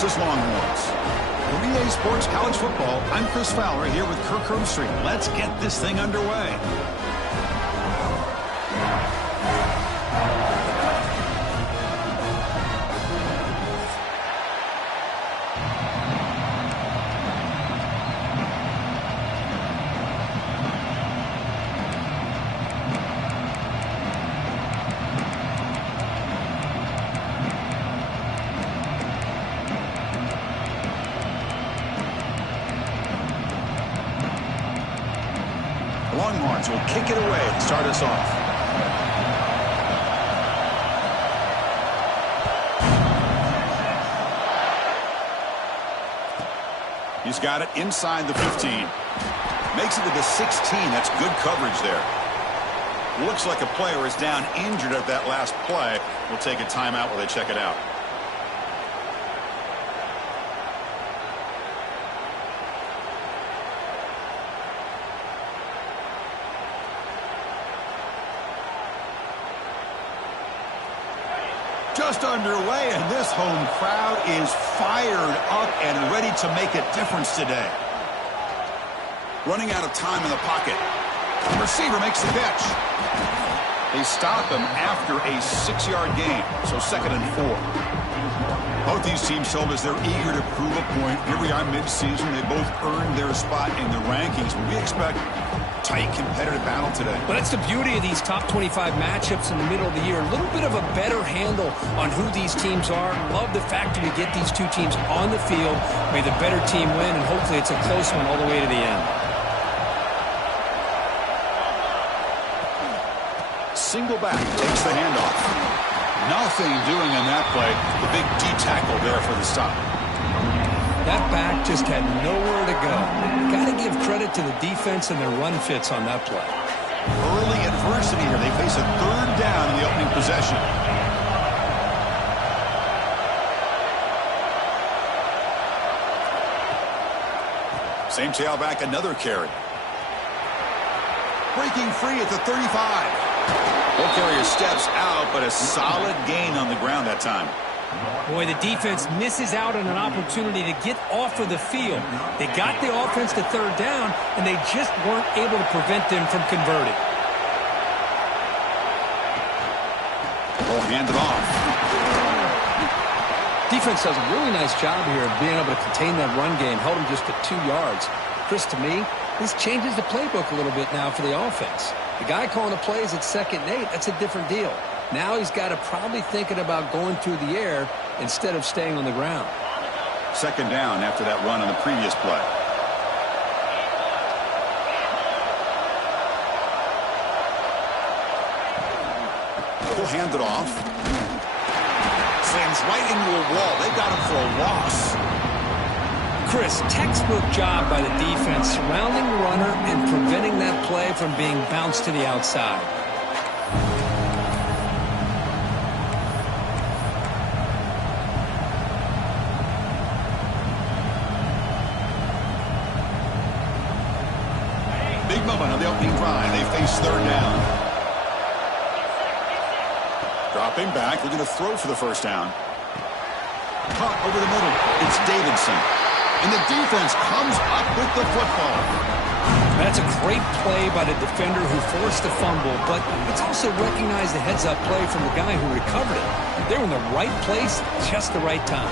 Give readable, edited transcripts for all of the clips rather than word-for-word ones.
Texas Longhorns. For EA Sports College Football, I'm Chris Fowler here with Kirk Herbstreit. Let's get this thing underway. Longhorns will kick it away to start us off. He's got it inside the 15. Makes it to the 16. That's good coverage there. Looks like a player is down injured at that last play. We'll take a timeout while they check it out. Just underway, and this home crowd is fired up and ready to make a difference today. Running out of time in the pocket. The receiver makes the catch. They stop him after a 6-yard gain, so 2nd and 4. Both these teams told us they're eager to prove a point. Here we are mid-season. They both earned their spot in the rankings, but we expect tight, competitive battle today. But that's the beauty of these top 25 matchups in the middle of the year. A little bit of a better handle on who these teams are. Love the fact that we get these two teams on the field. May the better team win, and hopefully it's a close one all the way to the end. Single back takes the handoff. Nothing doing on that play. The big D tackle there for the stop. That back just had nowhere to go. Got to give credit to the defense and their run fits on that play. Early adversity here. They face a 3rd down in the opening possession. Same tailback, another carry. Breaking free at the 35. Ball carrier steps out, but a solid gain on the ground that time. Boy, the defense misses out on an opportunity to get off of the field. They got the offense to 3rd down, and they just weren't able to prevent them from converting. Ball handed off. Defense does a really nice job here of being able to contain that run game. Held them just to 2 yards. Chris, to me, this changes the playbook a little bit now for the offense. The guy calling the plays at 2nd and 8, that's a different deal. Now he's got to probably thinking about going through the air instead of staying on the ground. 2nd down after that run on the previous play. He'll hand it off. Slams right into a wall. They got him for a loss. Chris, textbook job by the defense surrounding the runner and preventing that play from being bounced to the outside. Big moment on the opening drive. They face 3rd down. Dropping back. They're going to throw for the 1st down. Caught over the middle. It's Davidson. And the defense comes up with the football. That's a great play by the defender who forced the fumble, but it's also recognized the heads-up play from the guy who recovered it. They were in the right place, just the right time.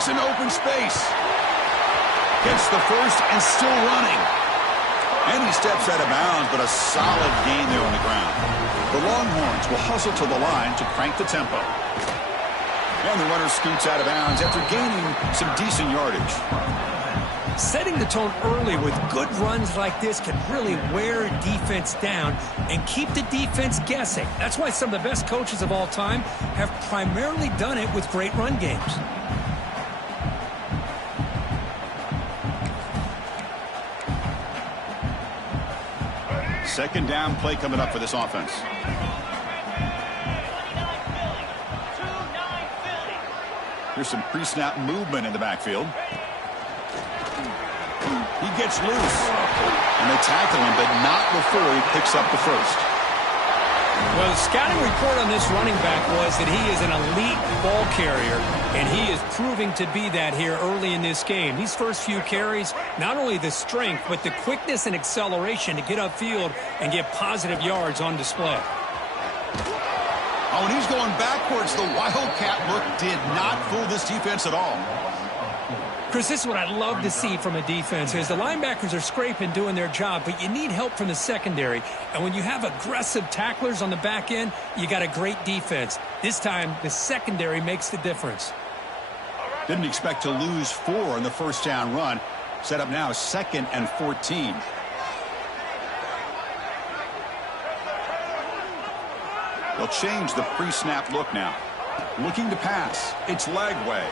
An open space. Gets the 1st and still running. And he steps out of bounds, but a solid gain there on the ground. The Longhorns will hustle to the line to crank the tempo. And the runner scoots out of bounds after gaining some decent yardage. Setting the tone early with good runs like this can really wear a defense down and keep the defense guessing. That's why some of the best coaches of all time have primarily done it with great run games. 2nd down play coming up for this offense. Here's some pre-snap movement in the backfield. He gets loose. And they tackle him, but not before he picks up the first. Well, the scouting report on this running back was that he is an elite ball carrier, and he is proving to be that here early in this game. These first few carries, not only the strength, but the quickness and acceleration to get upfield and get positive yards on display. Oh, and he's going backwards. The Wildcat look did not fool this defense at all. Chris, this is what I love to see from a defense is the linebackers are scraping, doing their job, but you need help from the secondary. And when you have aggressive tacklers on the back end, you got a great defense. This time, the secondary makes the difference. Didn't expect to lose 4 in the first down run. Set up now 2nd and 14. They'll change the pre-snap look now. Looking to pass. It's Lagway.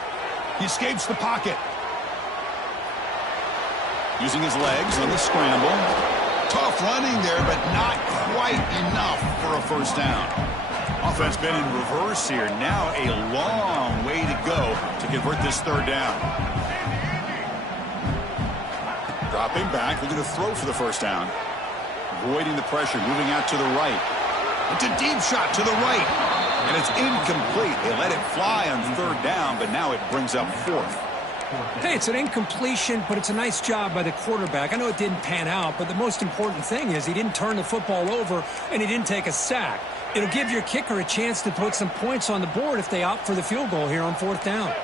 He escapes the pocket. Using his legs on the scramble. Tough running there, but not quite enough for a first down. Offense been in reverse here. Now a long way to go to convert this 3rd down. Dropping back, looking to throw for the first down. Avoiding the pressure, moving out to the right. It's a deep shot to the right. And it's incomplete. They let it fly on 3rd down, but now it brings up 4th. Hey, it's an incompletion, but it's a nice job by the quarterback. I know it didn't pan out, but the most important thing is he didn't turn the football over and he didn't take a sack. It'll give your kicker a chance to put some points on the board if they opt for the field goal here on 4th down.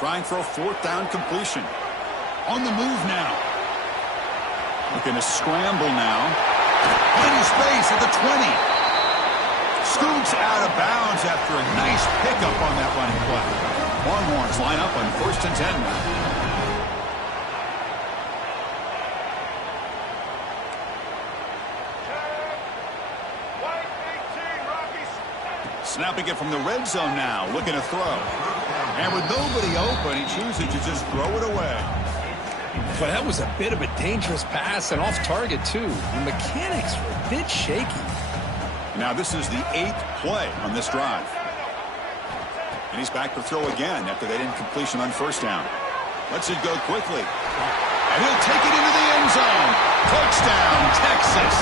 Trying for a 4th down completion. On the move now. Looking to scramble now. Plenty of space at the 20. Scoots out of bounds after a nice pickup on that running play. Longhorns line up on 1st and 10 now. Snapping it from the red zone now, looking to throw. And with nobody open, he chooses to just throw it away. Well, that was a bit of a dangerous pass and off target, too. The mechanics were a bit shaky. Now this is the 8th play on this drive. And he's back to throw again after that incompletion on 1st down. Lets it go quickly. And he'll take it into the end zone. Touchdown, Texas.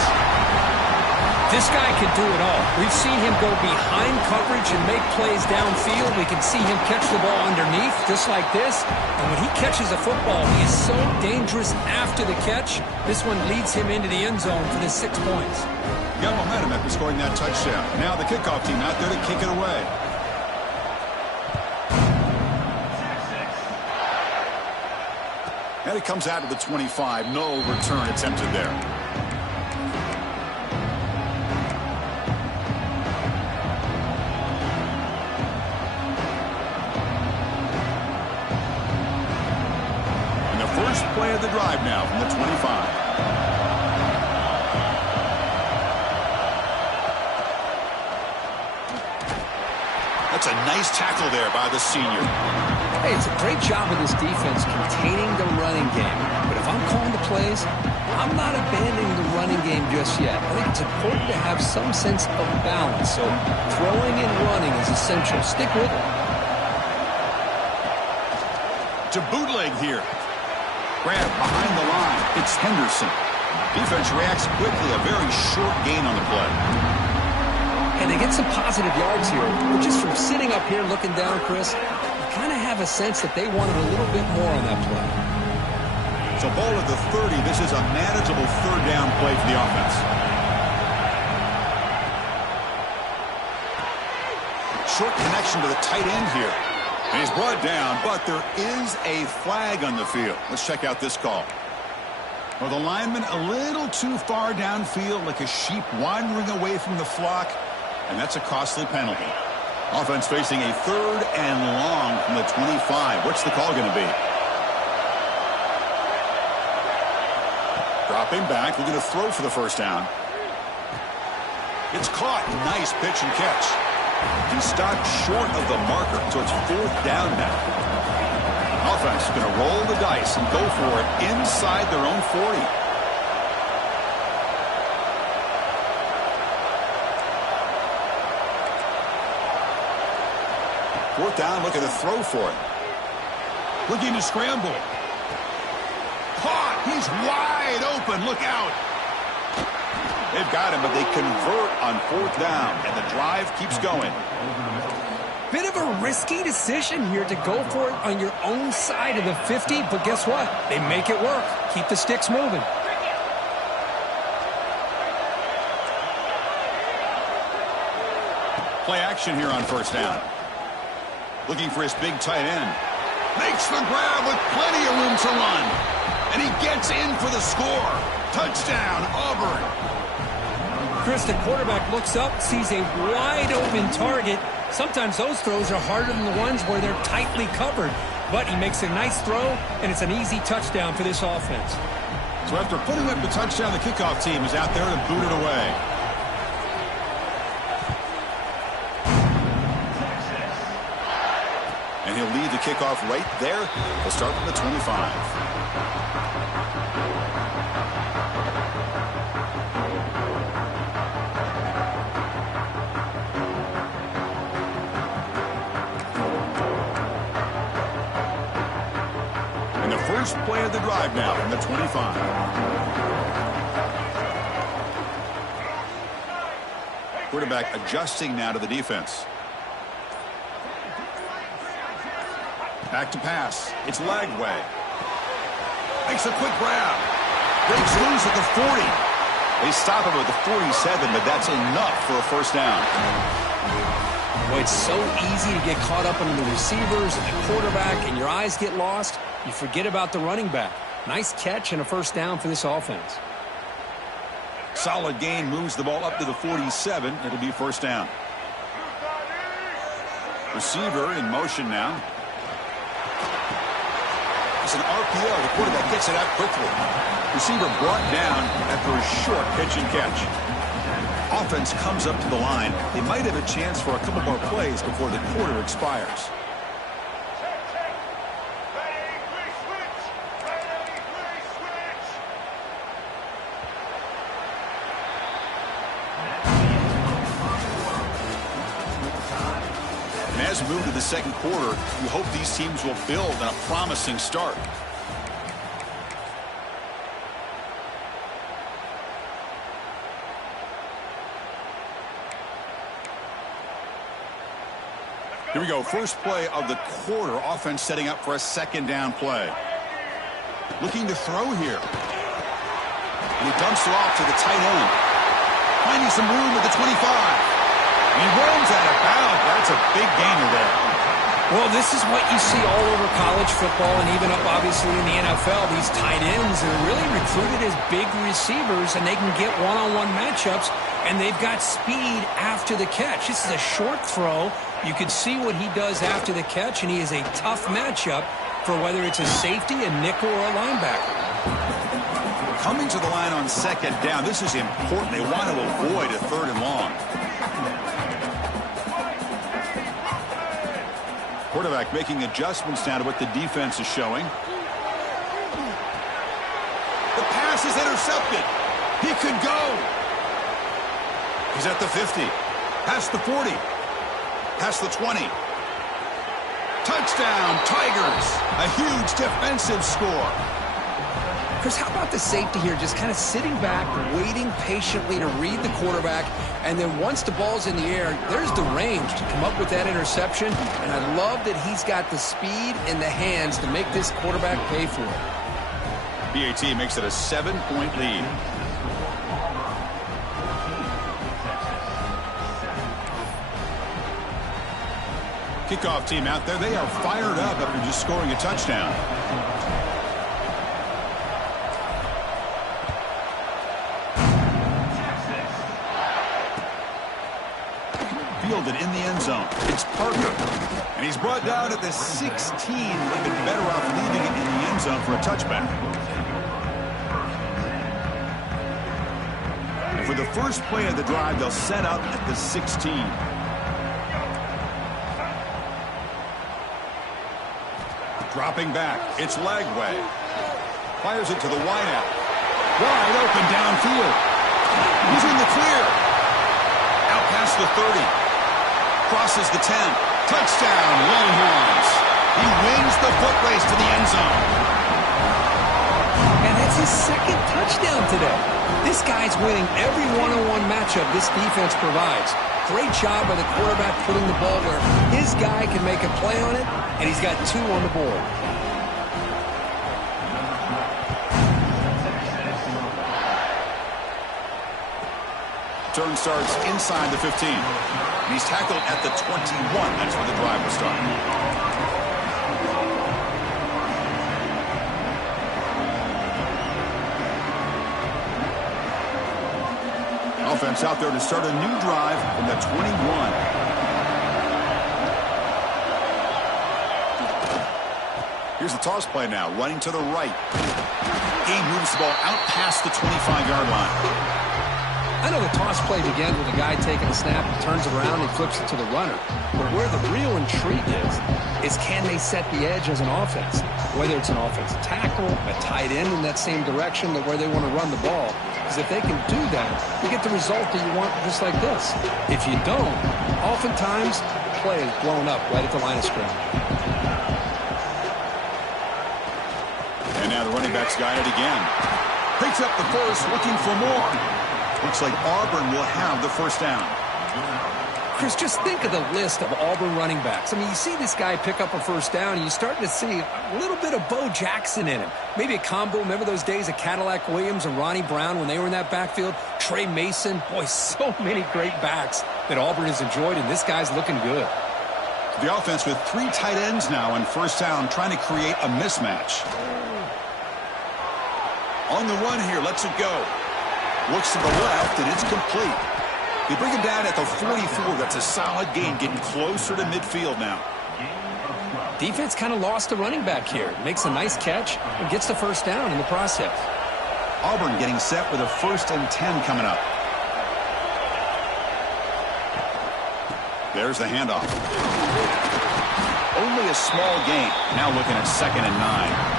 This guy can do it all. We've seen him go behind coverage and make plays downfield. We can see him catch the ball underneath, just like this. And when he catches a football, he is so dangerous after the catch. This one leads him into the end zone for the 6 points. Got momentum after scoring that touchdown. Now the kickoff team out there to kick it away. And it comes out of the 25. No return attempted there. And the first play of the drive now from the 25. That's a nice tackle there by the senior. Hey, it's a great job of this defense containing the running game. But if I'm calling the plays, I'm not abandoning the running game just yet. I think it's important to have some sense of balance. So throwing and running is essential. Stick with it. To bootleg here. Grab behind the line. It's Henderson. Defense reacts quickly. A very short gain on the play. And they get some positive yards here. But just from sitting up here looking down, Chris, you kind of have a sense that they wanted a little bit more on that play. So ball at the 30. This is a manageable 3rd down play for the offense. Short connection to the tight end here. And he's brought down, but there is a flag on the field. Let's check out this call. Well, the lineman a little too far downfield, like a sheep wandering away from the flock. And that's a costly penalty. Offense facing a 3rd and long from the 25. What's the call going to be? Dropping back, looking to throw for the first down. It's caught. Nice pitch and catch. He stopped short of the marker, so it's 4th down now. Offense is going to roll the dice and go for it inside their own 40. Fourth down, looking to throw for it. Looking to scramble. Caught. He's wide open. Look out. They've got him, but they convert on fourth down, and the drive keeps going. Bit of a risky decision here to go for it on your own side of the 50, but guess what? They make it work. Keep the sticks moving. Play action here on first down. Looking for his big tight end. Makes the grab with plenty of room to run. And he gets in for the score. Touchdown, Auburn. Chris, the quarterback looks up, sees a wide-open target. Sometimes those throws are harder than the ones where they're tightly covered. But he makes a nice throw, and it's an easy touchdown for this offense. So after putting up the touchdown, the kickoff team is out there to boot it away. And he'll lead the kickoff right there. He'll start from the 25. First play of the drive now from the 25. Quarterback adjusting now to the defense. Back to pass. It's Lagway. Makes a quick grab. Breaks loose at the 40. They stop him at the 47, but that's enough for a first down. Boy, it's so easy to get caught up under the receivers and the quarterback, and your eyes get lost. You forget about the running back. Nice catch and a first down for this offense. Solid gain, moves the ball up to the 47. It'll be first down. Receiver in motion now. It's an RPO. The quarterback gets it out quickly. Receiver brought down after a short pitch and catch. Offense comes up to the line. They might have a chance for a couple more plays before the quarter expires. As we move to the second quarter, you hope these teams will build on a promising start. Here we go. First play of the quarter. Offense setting up for a second down play. Looking to throw here. And he dumps it off to the tight end. Finding some room at the 25. He runs out of bounds. That's a big gainer there. Well, this is what you see all over college football and even up, obviously, in the NFL. These tight ends are really recruited as big receivers, and they can get one-on-one matchups, and they've got speed after the catch. This is a short throw. You can see what he does after the catch, and he is a tough matchup for whether it's a safety, a nickel, or a linebacker. Coming to the line on second down, this is important. They want to avoid a third and long. Quarterback making adjustments now to what the defense is showing. The pass is intercepted. He could go. He's at the 50. Past the 40. Past the 20. Touchdown, Tigers. A huge defensive score. Chris, how about the safety here just kind of sitting back, waiting patiently to read the quarterback, and then once the ball's in the air, there's the range to come up with that interception, and I love that he's got the speed and the hands to make this quarterback pay for it. BAT makes it a 7-point lead. Kickoff team out there, they are fired up after just scoring a touchdown. Fielded in the end zone. It's Parker. And he's brought down at the 16. They've been better off leaving it in the end zone for a touchback. And for the first play of the drive, they'll set up at the 16. Dropping back. It's Lagway. Fires it to the wideout. Wide open downfield. He's in the clear. Out past the 30. Crosses the 10. Touchdown, Longhorns. He wins the foot race to the end zone. And that's his second touchdown today. This guy's winning every one-on-one matchup this defense provides. Great job by the quarterback putting the ball where his guy can make a play on it, and he's got 2 on the board. Turn starts inside the 15. And he's tackled at the 21. That's where the drive will start. Offense out there to start a new drive from the 21. Here's the toss play now, running to the right. He moves the ball out past the 25-yard line. I know the toss play begins with a guy taking a snap, he turns around and flips it to the runner. But where the real intrigue is can they set the edge as an offense? Whether it's an offensive tackle, a tight end in that same direction, where they want to run the ball. Because if they can do that, you get the result that you want just like this. If you don't, oftentimes the play is blown up right at the line of scrimmage. And now the running back's got it again. Picks up the first, looking for more. Looks like Auburn will have the first down. Chris, just think of the list of Auburn running backs. I mean, you see this guy pick up a first down, and you're starting to see a little bit of Bo Jackson in him. Maybe a combo. Remember those days of Cadillac Williams and Ronnie Brown when they were in that backfield? Trey Mason. Boy, so many great backs that Auburn has enjoyed, and this guy's looking good. The offense with 3 tight ends now on first down, trying to create a mismatch. On the run here, lets it go. Looks to the left, and it's complete. They bring him down at the 44. That's a solid gain, getting closer to midfield now. Defense kind of lost the running back here. Makes a nice catch and gets the first down in the process. Auburn getting set with a 1st and 10 coming up. There's the handoff. Only a small gain. Now looking at 2nd and 9.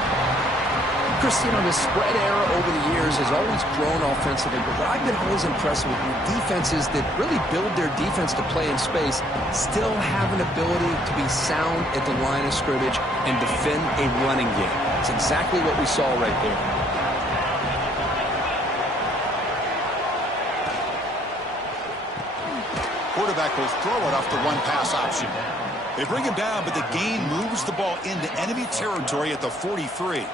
Chris, you know, the spread era over the years has always grown offensively, but what I've been always impressed with defenses that really build their defense to play in space still have an ability to be sound at the line of scrimmage and defend a running game. It's exactly what we saw right there. Quarterback will throw it off the one-pass option. They bring him down, but the gain moves the ball into enemy territory at the 43.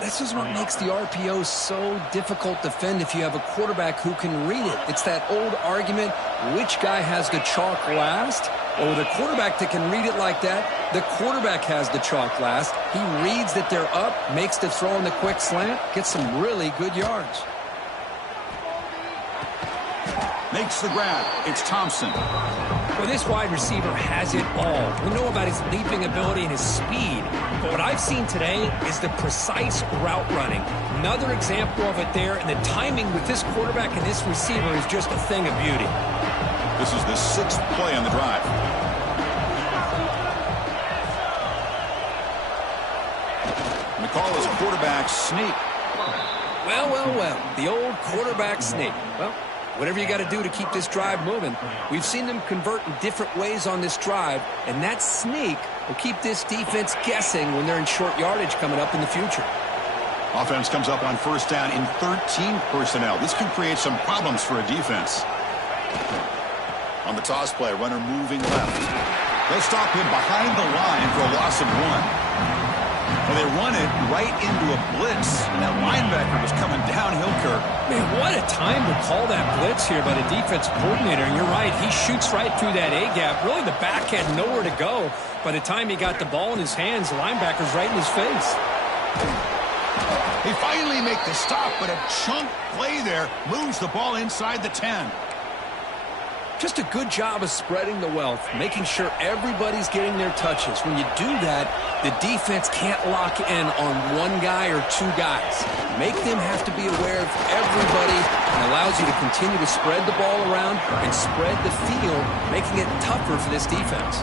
This is what makes the RPO so difficult to defend if you have a quarterback who can read it. It's that old argument, which guy has the chalk last? Well, with a quarterback that can read it like that, the quarterback has the chalk last. He reads that they're up, makes the throw in the quick slant, gets some really good yards. Makes the grab. It's Thompson. Well, this wide receiver has it all. We know about his leaping ability and his speed. But what I've seen today is the precise route running. Another example of it there. And the timing with this quarterback and this receiver is just a thing of beauty. This is the 6th play on the drive. And the call is a quarterback sneak. Well, well, well. The old quarterback sneak. Well, whatever you got to do to keep this drive moving. We've seen them convert in different ways on this drive, and that sneak will keep this defense guessing when they're in short yardage coming up in the future. Offense comes up on first down in 13 personnel. This can create some problems for a defense. On the toss play, runner moving left. They'll stop him behind the line for a loss of 1. And they run it right into a blitz, and that linebacker was coming downhill, Kirk. Man, what a time to call that blitz here by the defense coordinator. And you're right, he shoots right through that A-gap. Really, the back had nowhere to go. By the time he got the ball in his hands, the linebacker's right in his face. They finally make the stop, but a chunk play there moves the ball inside the 10. Just a good job of spreading the wealth, making sure everybody's getting their touches. When you do that, the defense can't lock in on one guy or 2 guys. Make them have to be aware of everybody, and allows you to continue to spread the ball around and spread the field, making it tougher for this defense.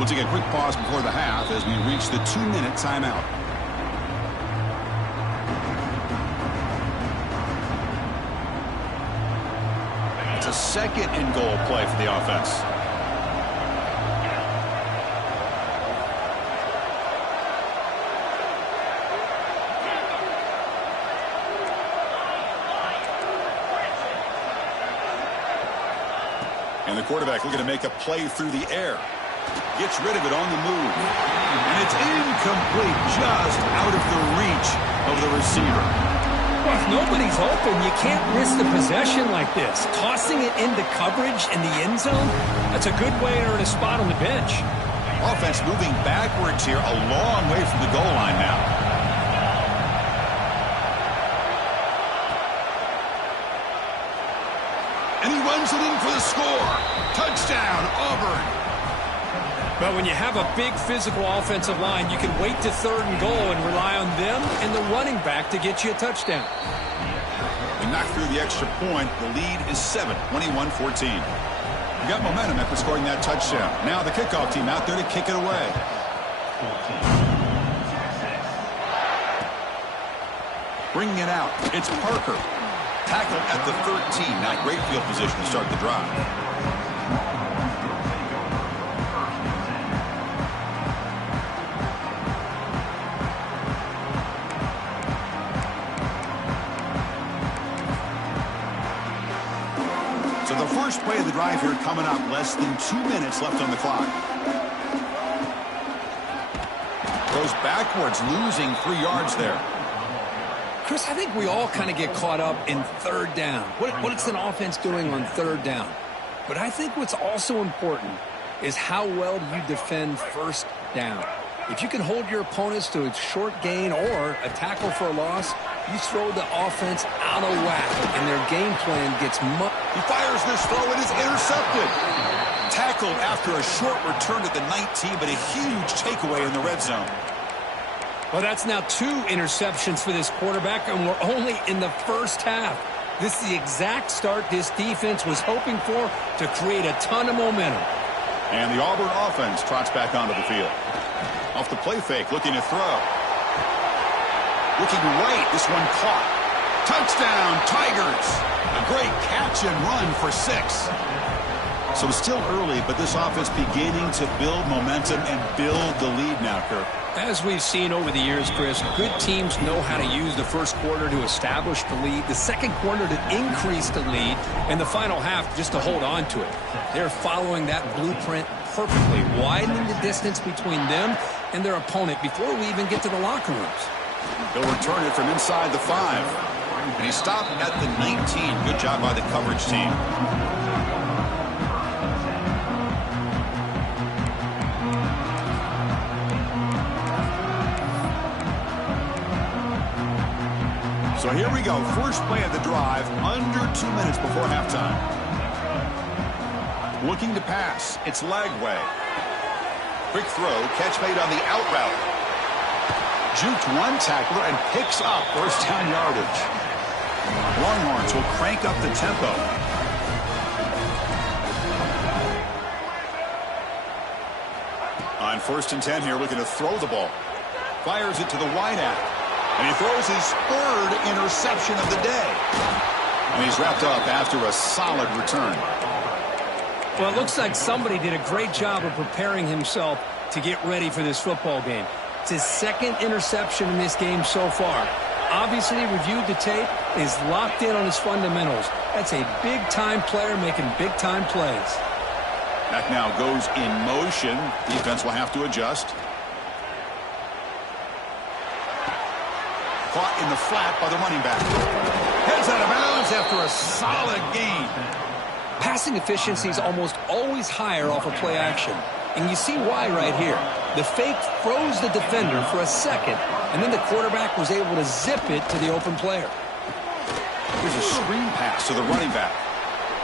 We'll take a quick pause before the half as we reach the 2-minute timeout. It's a second and goal play for the offense. And the quarterback looking to make a play through the air. Gets rid of it on the move. And it's incomplete, just out of the reach of the receiver. Well, if nobody's open, you can't risk the possession like this. Tossing it into coverage in the end zone, that's a good way to earn a spot on the bench. Offense moving backwards here, a long way from the goal line now. And he runs it in for the score. Touchdown, Auburn. But when you have a big physical offensive line, you can wait to 3rd and goal and rely on them and the running back to get you a touchdown. We knock through the extra point. The lead is 7, 21-14. We got momentum after scoring that touchdown. Now the kickoff team out there to kick it away. Bringing it out. It's Parker. Tackled at the 13. Now great field position to start the drive. So the first play of the drive here coming up. Less than 2 minutes left on the clock. Goes backwards, losing 3 yards there. Chris, I think we all kind of get caught up in 3rd down. What's an offense doing on 3rd down? But I think what's also important is how well do you defend 1st down. If you can hold your opponents to a short gain or a tackle for a loss, you throw the offense out of whack, and their game plan gets He fires this throw, and it's intercepted. Tackled after a short return to the 19, but a huge takeaway in the red zone. Well, that's now 2 interceptions for this quarterback, and we're only in the 1st half. This is the exact start this defense was hoping for to create a ton of momentum. And the Auburn offense trots back onto the field. Off the play fake, looking to throw. Looking right, this one caught. Touchdown, Tigers! A great catch and run for 6. So still early, but this offense beginning to build momentum and build the lead now, Kirk. As we've seen over the years, Chris, good teams know how to use the first quarter to establish the lead, the second quarter to increase the lead, and the final half just to hold on to it. They're following that blueprint perfectly, widening the distance between them and their opponent before we even get to the locker rooms. He'll return it from inside the 5. And he stopped at the 19. Good job by the coverage team. So here we go. First play of the drive, under 2 minutes before halftime. Looking to pass. It's Lagway. Quick throw. Catch made on the out route. Juked one tackler and picks up 1st down yardage. Longhorns will crank up the tempo. On 1st and 10 here, looking to throw the ball. Fires it to the wideout. And he throws his 3rd interception of the day. And he's wrapped up after a solid return. Well, it looks like somebody did a great job of preparing himself to get ready for this football game. It's his 2nd interception in this game so far. Obviously reviewed the tape, is locked in on his fundamentals. That's a big-time player making big-time plays. Back now goes in motion. Defense will have to adjust. Caught in the flat by the running back. Heads out of bounds after a solid gain. Passing efficiency is almost always higher off of play action. And you see why right here. The fake froze the defender for a second, and then the quarterback was able to zip it to the open player. Here's a screen pass to the running back.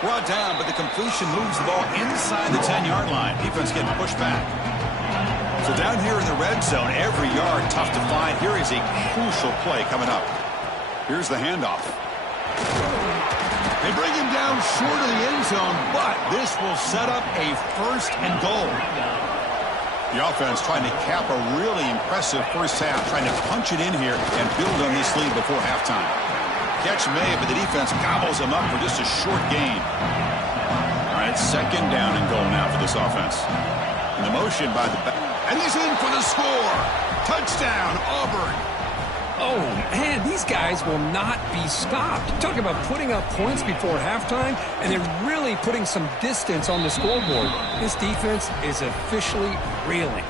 Brought down, but the completion moves the ball inside the 10-yard line. Defense getting pushed back. So down here in the red zone, every yard tough to find. Here is a crucial play coming up. Here's the handoff. They bring him down short of the end zone, but this will set up a 1st and goal. The offense trying to cap a really impressive first half, trying to punch it in here and build on this lead before halftime. Catch made, but the defense gobbles them up for just a short gain. All right, second down and goal now for this offense. And the motion by the back. And he's in for the score. Touchdown, Auburn. Oh, man, these guys will not be stopped. Talk about putting up points before halftime, and they're really putting some distance on the scoreboard. This defense is officially reeling.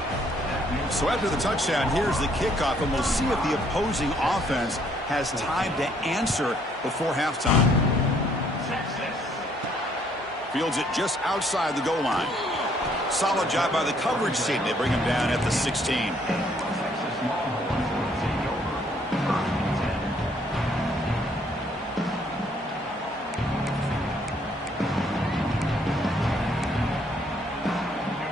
So after the touchdown, here's the kickoff, and we'll see if the opposing offense has time to answer before halftime. Fields it just outside the goal line. Solid job by the coverage team. They bring him down at the 16.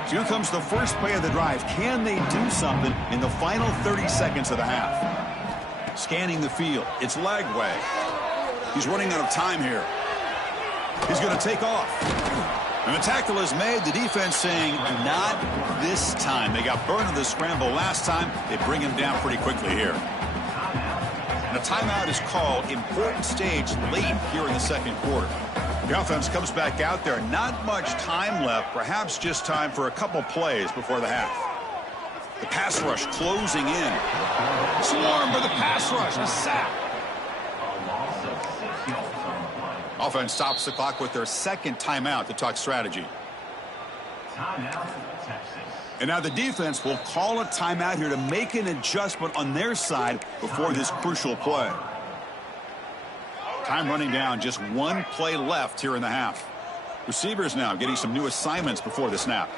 Here comes the first play of the drive. Can they do something in the final 30 seconds of the half? Scanning the field. It's Lagway. He's running out of time here. He's going to take off. And the tackle is made. The defense saying, not this time. They got burned in the scramble last time. They bring him down pretty quickly here. And a timeout is called. Important stage late here in the second quarter. The offense comes back out there. Not much time left. Perhaps just time for a couple plays before the half. The pass rush closing in. Swarm for the pass rush. A sack. Offense stops the clock with their second timeout to talk strategy. And now the defense will call a timeout here to make an adjustment on their side before this crucial play. Time running down, just one play left here in the half. Receivers now getting some new assignments before the snap.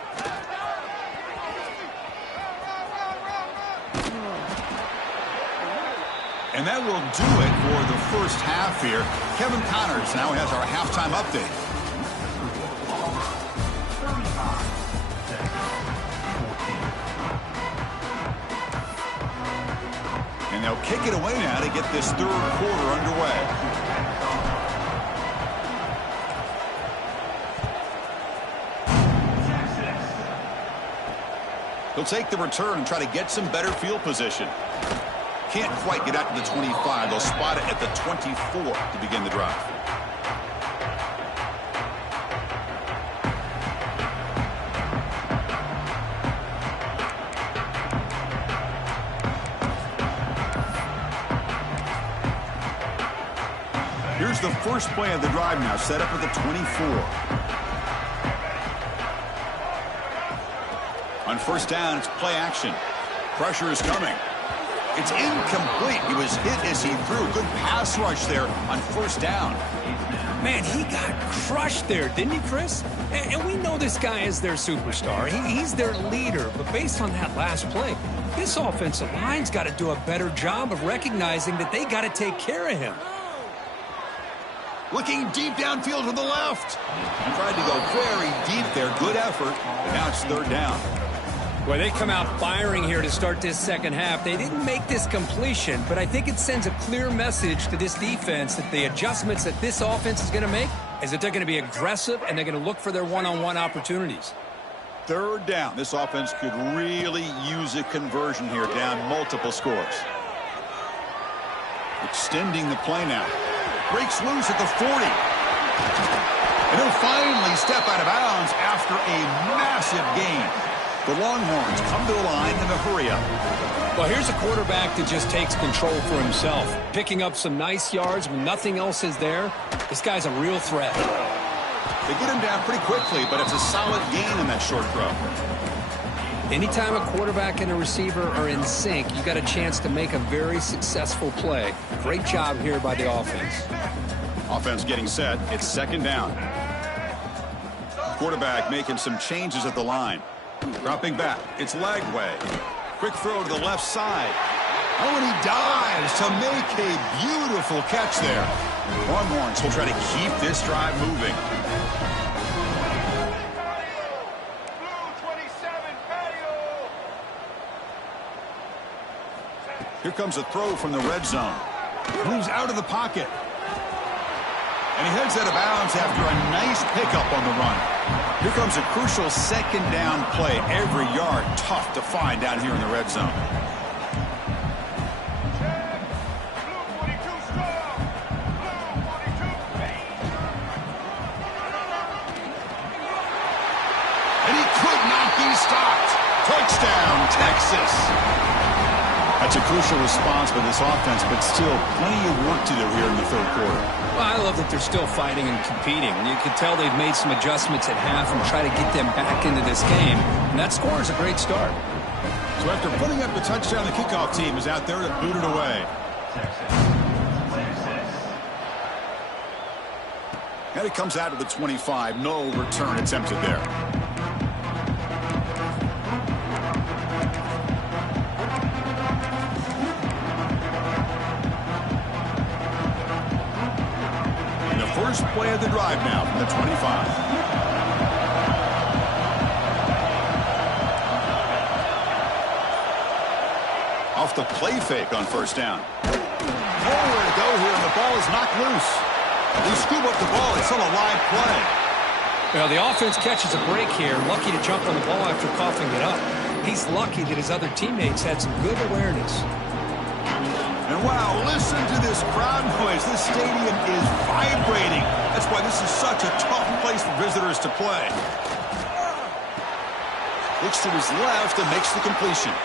And that will do it for the first half here. Kevin Connors now has our halftime update. And they'll kick it away now to get this third quarter underway. He'll take the return and try to get some better field position. Can't quite get out to the 25. They'll spot it at the 24 to begin the drive. Here's the first play of the drive now, set up at the 24. On first down, it's play action. Pressure is coming. It's incomplete. He was hit as he threw. Good pass rush there on first down. Man, he got crushed there, didn't he, Chris? And we know this guy is their superstar. He's their leader. But based on that last play, this offensive line's got to do a better job of recognizing that they got to take care of him. Looking deep downfield to the left. Tried to go very deep there. Good effort. But now it's third down. Well, they come out firing here to start this second half. They didn't make this completion, but I think it sends a clear message to this defense that the adjustments that this offense is going to make is that they're going to be aggressive and they're going to look for their one-on-one opportunities. Third down. This offense could really use a conversion here, down multiple scores. Extending the play now. Breaks loose at the 40. And he'll finally step out of bounds after a massive gain. The Longhorns come to the line in a hurry-up. Well, here's a quarterback that just takes control for himself. Picking up some nice yards when nothing else is there. This guy's a real threat. They get him down pretty quickly, but it's a solid gain in that short throw. Anytime a quarterback and a receiver are in sync, you got a chance to make a very successful play. Great job here by the offense. Offense getting set. It's second down. Quarterback making some changes at the line. Dropping back. It's Lagway. Quick throw to the left side. Oh, and he dives to make a beautiful catch there. Longhorns will try to keep this drive moving. Here comes a throw from the red zone. Moves out of the pocket. And he heads out of bounds after a nice pickup on the run. Here comes a crucial second down play. Every yard tough to find down here in the red zone. And he could not be stopped. Touchdown, Texas. That's a crucial response by this offense, but still plenty of work to do here in the third quarter. Well, I love that they're still fighting and competing. You can tell they've made some adjustments at half and try to get them back into this game. And that score is a great start. So after putting up the touchdown, the kickoff team is out there to boot it away. And it comes out to the 25. No return attempted there. First play of the drive now from the 25. Off the play fake on first down. Nowhere to go here, and the ball is knocked loose. They scoop up the ball. It's still a live play. Well, the offense catches a break here. Lucky to jump on the ball after coughing it up. He's lucky that his other teammates had some good awareness. And wow, listen to this crowd noise. This stadium is vibrating. That's why this is such a tough place for visitors to play. Looks to his left and makes the completion.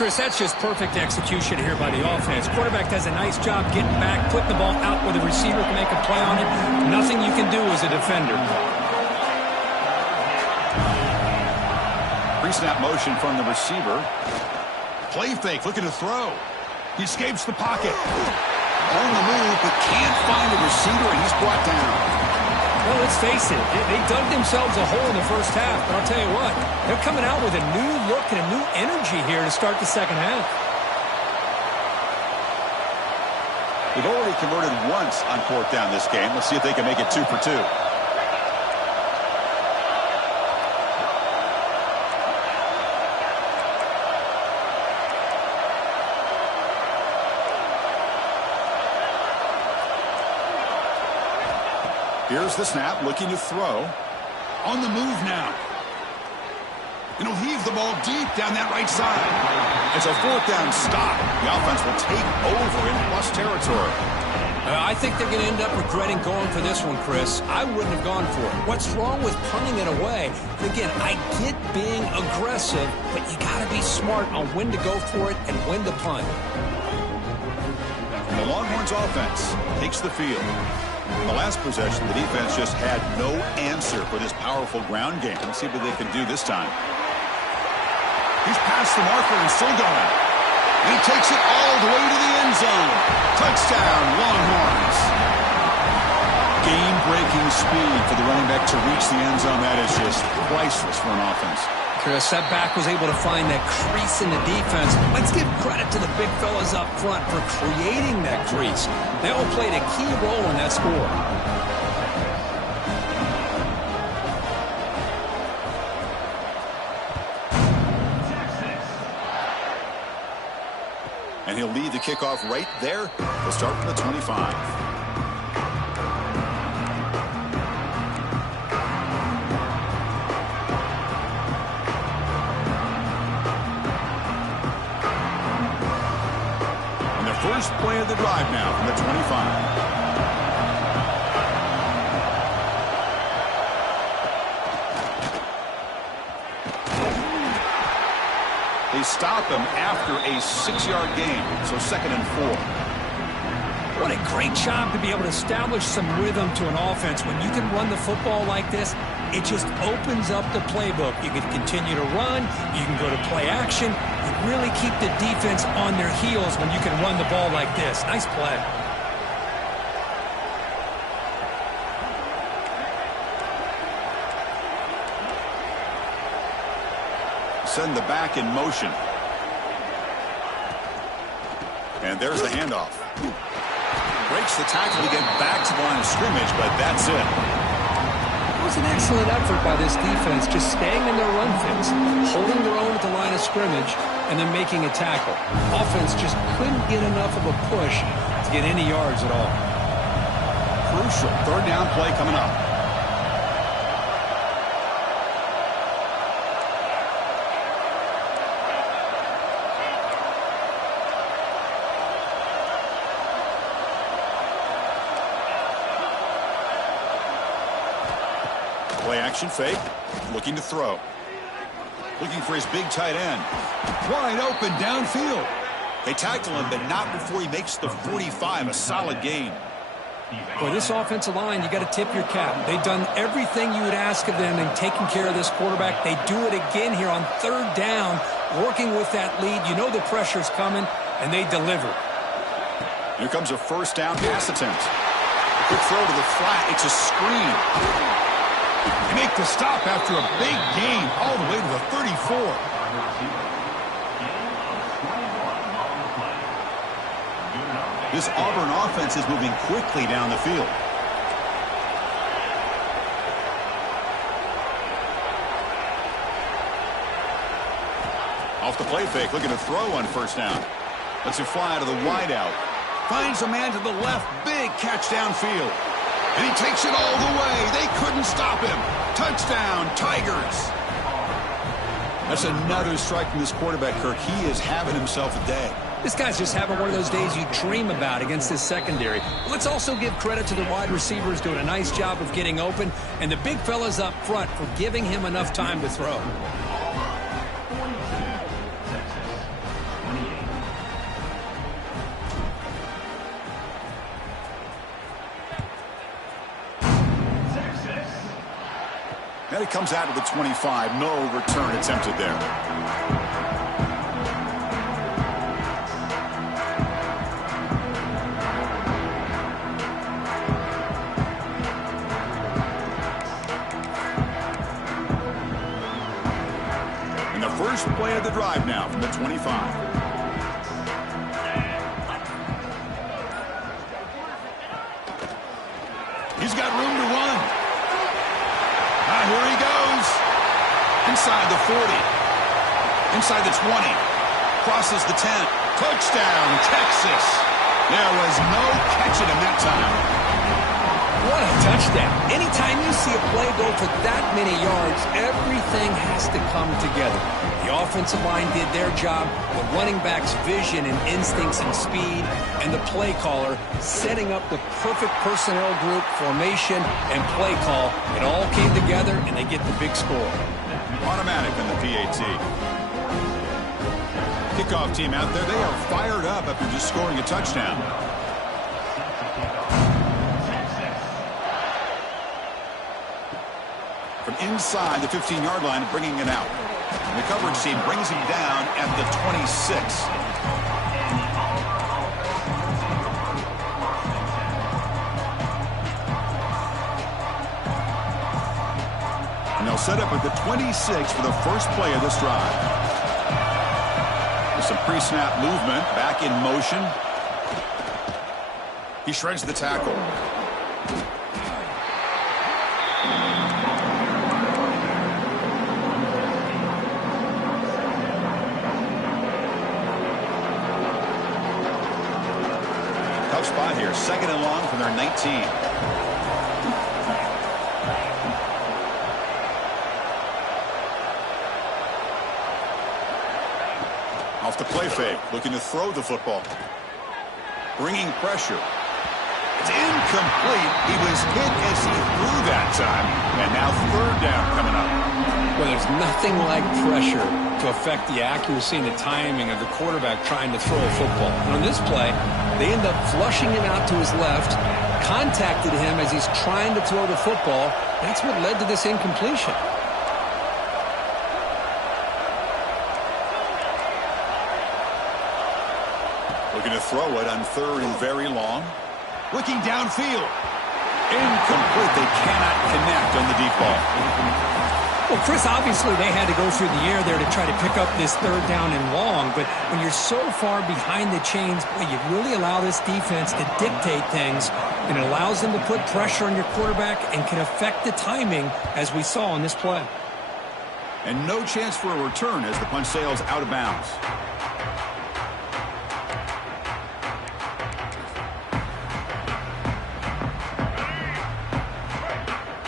Chris, that's just perfect execution here by the offense. Quarterback does a nice job getting back, putting the ball out where the receiver can make a play on it. Nothing you can do as a defender. Pre-snap motion from the receiver. Play fake, looking to throw. He escapes the pocket. On the move, but can't find the receiver, and he's brought down. Well, let's face it, they dug themselves a hole in the first half, but I'll tell you what, they're coming out with a new look and a new energy here to start the second half. They've already converted once on fourth down this game. Let's see if they can make it 2 for 2. Here's the snap, looking to throw. On the move now. And he'll heave the ball deep down that right side. It's a fourth down stop. The offense will take over in plus territory. I think they're going to end up regretting going for this one, Chris. I wouldn't have gone for it. What's wrong with punting it away? Again, I get being aggressive, but you got to be smart on when to go for it and when to punt. The Longhorns offense takes the field. In the last possession, the defense just had no answer for this powerful ground game. Let's see what they can do this time. He's past the marker and still going. And he takes it all the way to the end zone. Touchdown, Longhorns. Game-breaking speed for the running back to reach the end zone. That is just priceless for an offense. Chris, that back was able to find that crease in the defense. Let's give credit to the big fellas up front for creating that crease. They all played a key role in that score. And he'll lead the kickoff right there. We'll start from the 25. First play of the drive now from the 25. They stop him after a 6-yard gain, so 2nd and 4. What a great job to be able to establish some rhythm to an offense. When you can run the football like this, it just opens up the playbook. You can continue to run. You can go to play action. You really keep the defense on their heels when you can run the ball like this. Nice play. Send the back in motion. And there's the handoff. Breaks the tackle to get back to the line of scrimmage, but that's it. It was an excellent effort by this defense, just staying in their run fits, holding their own at the line of scrimmage, and then making a tackle. Offense just couldn't get enough of a push to get any yards at all. Crucial 3rd down play coming up. Option fake. Looking to throw. Looking for his big tight end. Wide open downfield. They tackle him, but not before he makes the 45. A solid gain. Boy, this offensive line, you got to tip your cap. They've done everything you would ask of them in taking care of this quarterback. They do it again here on third down, working with that lead. You know the pressure's coming, and they deliver. Here comes a first down pass attempt. Quick throw to the flat. It's a screen. They make the stop after a big gain all the way to the 34. This Auburn offense is moving quickly down the field. Off the play fake, looking to throw on first down. Lets it fly out of the wideout. Finds a man to the left, big catch downfield. And he takes it all the way. They couldn't stop him. Touchdown, Tigers. That's another strike from this quarterback, Kirk. He is having himself a day. This guy's just having one of those days you dream about against this secondary. Let's also give credit to the wide receivers doing a nice job of getting open, and the big fellas up front for giving him enough time to throw. And it comes out of the 25. No return attempted there. First play of the drive now from the 25. He's got room to run. Here he goes. Inside the 40. Inside the 20. Crosses the 10. Touchdown, Texas. There was no catching him that time. What a touchdown. Anytime you see a play go for that many yards, everything has to come together. The offensive line did their job, the running back's vision and instincts and speed, and the play caller setting up the perfect personnel group, formation, and play call. It all came together, and they get the big score. Automatic on the PAT. Kickoff team out there, they are fired up after just scoring a touchdown. From inside the 15-yard line, bringing it out. And the coverage team brings him down at the 26. And they'll set up at the 26 for the first play of this drive. With some pre-snap movement, back in motion. He shreds the tackle. Tough spot here. Second and long from their 19. Off the play fake. Looking to throw the football. Bringing pressure. It's incomplete. He was hit as he threw that time. And now third down coming up. Well, there's nothing like pressure to affect the accuracy and the timing of the quarterback trying to throw a football. And on this play, they end up flushing him out to his left, contacted him as he's trying to throw the football. That's what led to this incompletion. Looking to throw it on third and very long. Looking downfield. Incomplete. They cannot connect on the deep ball. Well, Chris, obviously they had to go through the air there to try to pick up this third down and long, but when you're so far behind the chains, boy, you really allow this defense to dictate things, and it allows them to put pressure on your quarterback and can affect the timing, as we saw in this play. And no chance for a return as the punch sails out of bounds.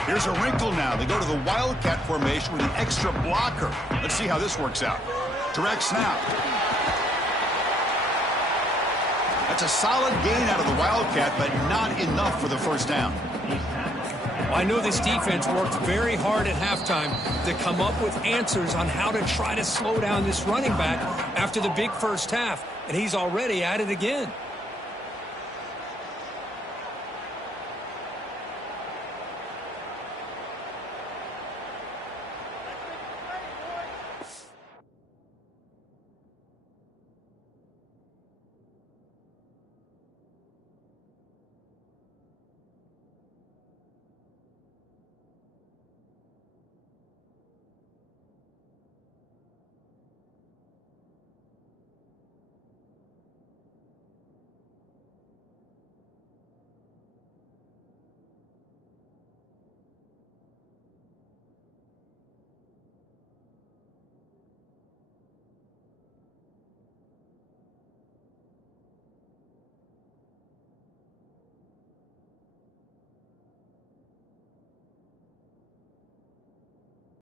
Here's a wrinkle now. They go to the Wildcat formation with an extra blocker. Let's see how this works out. Direct snap. That's a solid gain out of the Wildcat, but not enough for the first down. Well, I know this defense worked very hard at halftime to come up with answers on how to try to slow down this running back after the big first half, and he's already at it again.